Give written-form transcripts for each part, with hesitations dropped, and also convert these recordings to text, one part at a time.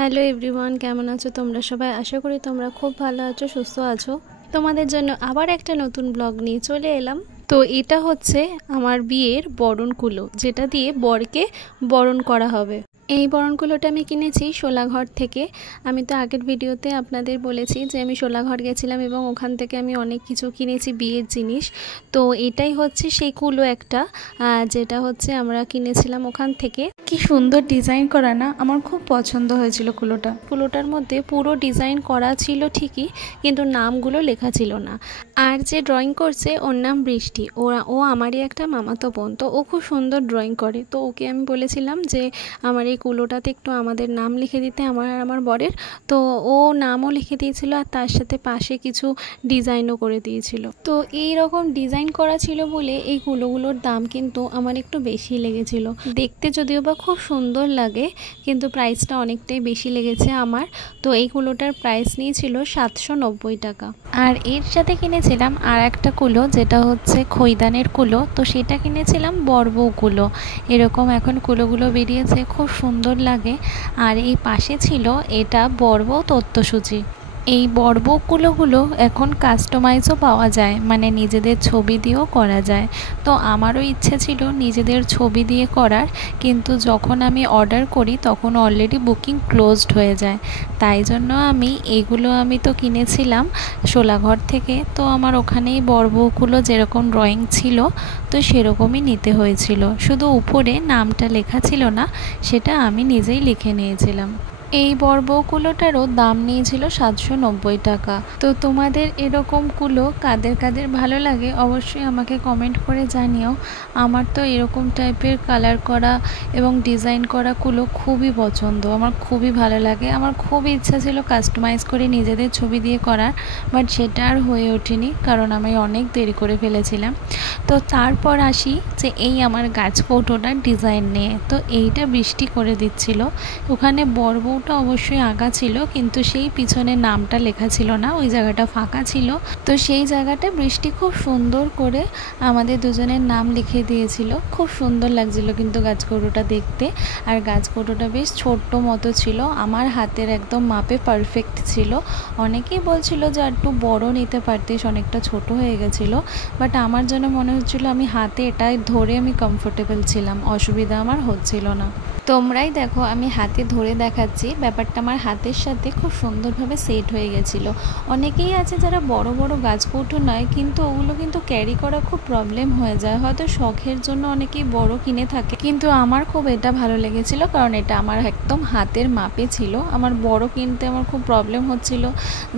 Hello everyone, কেমন আছো তোমরা সবাই? আশা করি তোমরা খুব ভালো আছো, সুস্থ আছো। তোমাদের জন্য আবার একটা নতুন ব্লগ নিয়ে চলে এলাম। তো এটা হচ্ছে আমার বিয়ের বরণ কুলো, যেটা দিয়ে বরকে বরণ করা হবে। এই বরণকুলোটা আমি কিনেছি শোলাঘর থেকে। আমি তো আগের ভিডিওতে আপনাদের বলেছি যে আমি শোলাঘর গেছিলাম এবং ওখান থেকে আমি অনেক কিছু কিনেছি বিয়ের জিনিস। তো এটাই হচ্ছে সেই কুলো একটা, যেটা হচ্ছে আমরা কিনেছিলাম ওখান থেকে। কি সুন্দর ডিজাইন করা না, আমার খুব পছন্দ হয়েছিল কুলোটার মধ্যে পুরো ডিজাইন করা ছিল ঠিকই, কিন্তু নামগুলো লেখা ছিল না। আর যে ড্রয়িং করছে ওর নাম বৃষ্টি। ও আমারই একটা মামাতো বোন, তো ও খুব সুন্দর ড্রয়িং করে। তো ওকে আমি বলেছিলাম যে আমার এই কুলোটাতে একটু আমাদের নাম লিখে দিতে, আমার আর আমার বরের। তো ও নামও লিখে দিয়েছিল আর তার সাথে পাশে কিছু ডিজাইনও করে দিয়েছিল। তো এই রকম ডিজাইন করা ছিল বলে এই কুলোগুলোর দাম কিন্তু আমার একটু বেশি লেগেছিল। দেখতে যদিও বা খুব সুন্দর লাগে, কিন্তু প্রাইসটা অনেকটাই বেশি লেগেছে আমার। তো এই কুলোটার প্রাইস নিয়েছিল 790 টাকা। আর এর সাথে কিনেছিলাম আর একটা কুলো, যেটা হচ্ছে খৈদানের কুলো। তো সেটা কিনেছিলাম বড়বউ কুলো। এরকম এখন কুলোগুলো বেরিয়েছে, খুব সুন্দর লাগে। আর এই পাশে ছিল এটা বড়বউ তত্ত্বসূচি। এই বড়বউ কুলোগুলো এখন কাস্টমাইজও পাওয়া যায়, মানে নিজেদের ছবি দিয়েও করা যায়। তো আমারও ইচ্ছে ছিল নিজেদের ছবি দিয়ে করার, কিন্তু যখন আমি অর্ডার করি তখন অলরেডি বুকিং ক্লোজড হয়ে যায়। তাই জন্য আমি তো কিনেছিলাম শোলাঘর থেকে। তো আমার ওখানেই বড়বউগুলো যেরকম ড্রয়িং ছিল তো সেরকমই নিতে হয়েছিল, শুধু উপরে নামটা লেখা ছিল না, সেটা আমি নিজেই লিখে নিয়েছিলাম। এই বড়বউ কুলোটারও দাম নিয়েছিল 790 টাকা। তো তোমাদের এরকম কুলো কাদের কাদের ভালো লাগে অবশ্যই আমাকে কমেন্ট করে জানিও। আমার তো এরকম টাইপের কালার করা এবং ডিজাইন করা কুলো খুবই পছন্দ, আমার খুবই ভালো লাগে। আমার খুব ইচ্ছা ছিল কাস্টমাইজ করে নিজেদের ছবি দিয়ে করার, বাট সেটা আর হয়ে ওঠেনি, কারণ আমি অনেক দেরি করে ফেলেছিলাম। তো তারপর আসি যে এই আমার গাছ কৌটোটার ডিজাইন নিয়ে। তো এইটা বৃষ্টি করে দিচ্ছিল। ওখানে বড়বউটা অবশ্যই আঁকা ছিল, কিন্তু সেই পিছনে নামটা লেখা ছিল না, ওই জায়গাটা ফাঁকা ছিল। তো সেই জায়গাটা বৃষ্টি খুব সুন্দর করে আমাদের দুজনের নাম লিখে দিয়েছিল। খুব সুন্দর লাগছিল কিন্তু গাছ কৌটোটা দেখতে। আর গাছ কৌটোটা বেশ ছোট্ট মতো ছিল, আমার হাতের একদম মাপে পারফেক্ট ছিল। অনেকেই বলছিল যে একটু বড় নিতে পারতিস, অনেকটা ছোট হয়ে গেছিলো। বাট আমার জন্য মনে হচ্ছিলো আমি হাতে এটাই ধরে আমি কমফোর্টেবল ছিলাম, অসুবিধা আমার হচ্ছিল না। তোমরাই দেখো আমি হাতে ধরে দেখাচ্ছি, ব্যাপারটা আমার হাতের সাথে খুব সুন্দরভাবে সেট হয়ে গেছিলো। অনেকেই আছে যারা বড় বড় গাছ কৌটো নয়, কিন্তু ওগুলো কিন্তু ক্যারি করা খুব প্রবলেম হয়ে যায়, হয়তো শখের জন্য অনেকেই বড় কিনে থাকে, কিন্তু আমার খুব এটা ভালো লেগেছিলো, কারণ এটা আমার একদম হাতের মাপে ছিল। আমার বড় কিনতে আমার খুব প্রবলেম হচ্ছিল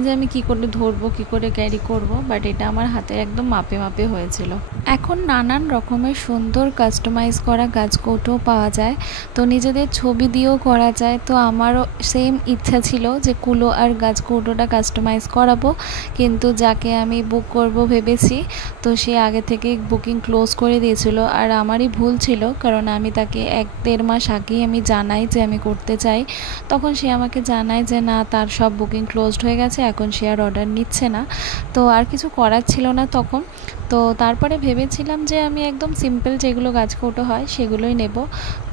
যে আমি কি করে ধরবো, কি করে ক্যারি করব, বাট এটা আমার হাতের একদম মাপে মাপে হয়েছিল। এখন নানান রকমের সুন্দর কাস্টমাইজ করা গাছ কৌটো পাওয়া যায়, তো নিজেদের ছবি দিয়েও করা যায়। তো আমারও সেম ইচ্ছা ছিল যে কুলো আর গাছ কৌটোটা কাস্টমাইজ করাবো, কিন্তু যাকে আমি বুক করব ভেবেছি তো সে আগে থেকে বুকিং ক্লোজ করে দিয়েছিল। আর আমারই ভুল ছিল, কারণ আমি তাকে 1-1.5 মাস আগেই আমি জানাই যে আমি করতে চাই। তখন সে আমাকে জানায় যে না, তার সব বুকিং ক্লোজড হয়ে গেছে, এখন সে আর অর্ডার নিচ্ছে না। তো আর কিছু করার ছিল না তখন। তো তারপরে ভেবেছিলাম যে আমি একদম সিম্পল যেগুলো গাছ কৌটো হয় সেগুলোই নেব।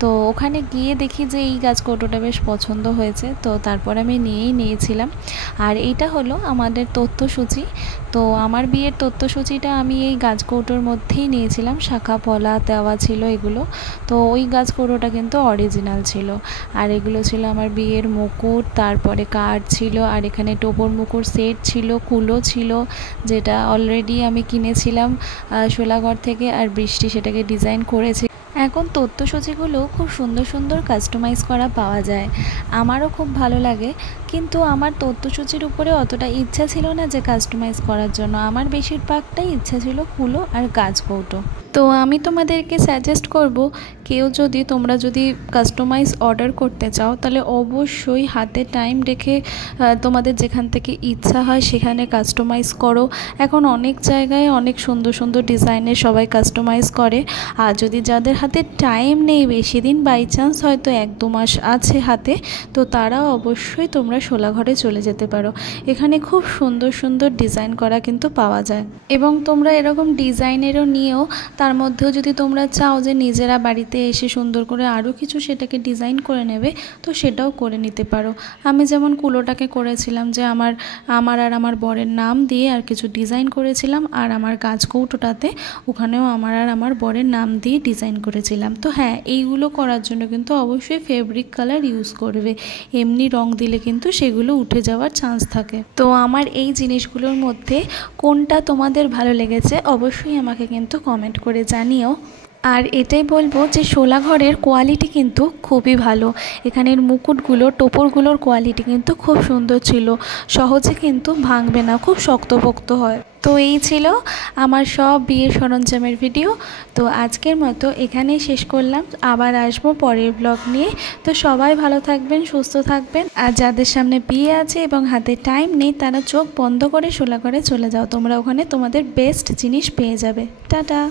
তো ওখানে গিয়ে দেখি যে এই গাছ কৌটোটা বেশ পছন্দ হয়েছে, তো তারপর আমি নিয়েছিলাম। আর এইটা হলো আমাদের তথ্যসূচি। তো আমার বিয়ের তথ্যসূচিটা আমি এই গাছ কৌটোর মধ্যেই নিয়েছিলাম, শাখা পলা দেওয়া ছিল এগুলো। তো ওই গাছ কৌটোটা কিন্তু অরিজিনাল ছিল। আর এগুলো ছিল আমার বিয়ের মুকুট, তারপরে কার্ড ছিল, আর এখানে টোপর মুকুট সেট ছিল, কুলো ছিল, যেটা অলরেডি আমি কিনেছিলাম শোলাঘর থেকে, আর বৃষ্টি সেটাকে ডিজাইন করেছে। এখন তথ্যসূচিগুলো খুব সুন্দর সুন্দর কাস্টমাইজ করা পাওয়া যায়, আমারও খুব ভালো লাগে। কিন্তু আমার তথ্যসূচির উপরে অতটা ইচ্ছা ছিল না যে কাস্টমাইজ করার জন্য, আমার বেশিরভাগটাই ইচ্ছা ছিল কুলো আর গাছ কৌটো। তো আমি তোমাদেরকে সাজেস্ট করব, তোমরা যদি কাস্টমাইজ অর্ডার করতে চাও তাহলে অবশ্যই হাতে টাইম রেখে তোমাদের যেখান থেকে ইচ্ছা হয় সেখানে কাস্টমাইজ করো। এখন অনেক জায়গায় অনেক সুন্দর সুন্দর ডিজাইনের সবাই কাস্টমাইজ করে। আর যদি যাদের হাতে টাইম নেই বেশি দিন, বাই চান্স হয়তো 1-2 মাস আছে হাতে, তো তারা অবশ্যই তোমরা শোলাঘরে চলে যেতে পারো। এখানে খুব সুন্দর সুন্দর ডিজাইন করা কিন্তু পাওয়া যায়, এবং তোমরা এরকম ডিজাইনেরও নিয়েও তার মধ্যেও যদি তোমরা চাও যে নিজেরা বাড়িতে এসে সুন্দর করে আরও কিছু সেটাকে ডিজাইন করে নেবে তো সেটাও করে নিতে পারো। আমি যেমন কুলোটাকে করেছিলাম যে আমার আর আমার বরের নাম দিয়ে আর কিছু ডিজাইন করেছিলাম, আর আমার কাঁচকৌটোটাতে ওখানেও আমার আর আমার বরের নাম দিয়ে ডিজাইন করেছিলাম। তো হ্যাঁ, এইগুলো করার জন্য কিন্তু অবশ্যই ফেব্রিক কালার ইউজ করবে, এমনি রং দিলে কিন্তু সেগুলো উঠে যাওয়ার চান্স থাকে। তো আমার এই জিনিসগুলোর মধ্যে কোনটা তোমাদের ভালো লেগেছে অবশ্যই আমাকে কিন্তু কমেন্ট করে জানিও। আর এটাই বলবো যে শোলা ঘরের কোয়ালিটি কিন্তু খুবই ভালো, এখানের মুকুটগুলো টোপরগুলোর কোয়ালিটি কিন্তু খুব সুন্দর ছিল, সহজে কিন্তু ভাঙবে না, খুব শক্তপোক্ত হয়। তো এই ছিল আমার সব বিয়ের সরঞ্জামের ভিডিও। তো আজকের মতো এখানেই শেষ করলাম, আবার আসবো পরের ব্লগ নিয়ে। তো সবাই ভালো থাকবেন, সুস্থ থাকবেন, আর যাদের সামনে বিয়ে আছে এবং হাতে টাইম নেই তারা চোখ বন্ধ করে শোলা ঘরে চলে যাও, তোমরা ওখানে তোমাদের বেস্ট জিনিস পেয়ে যাবে। টাটা।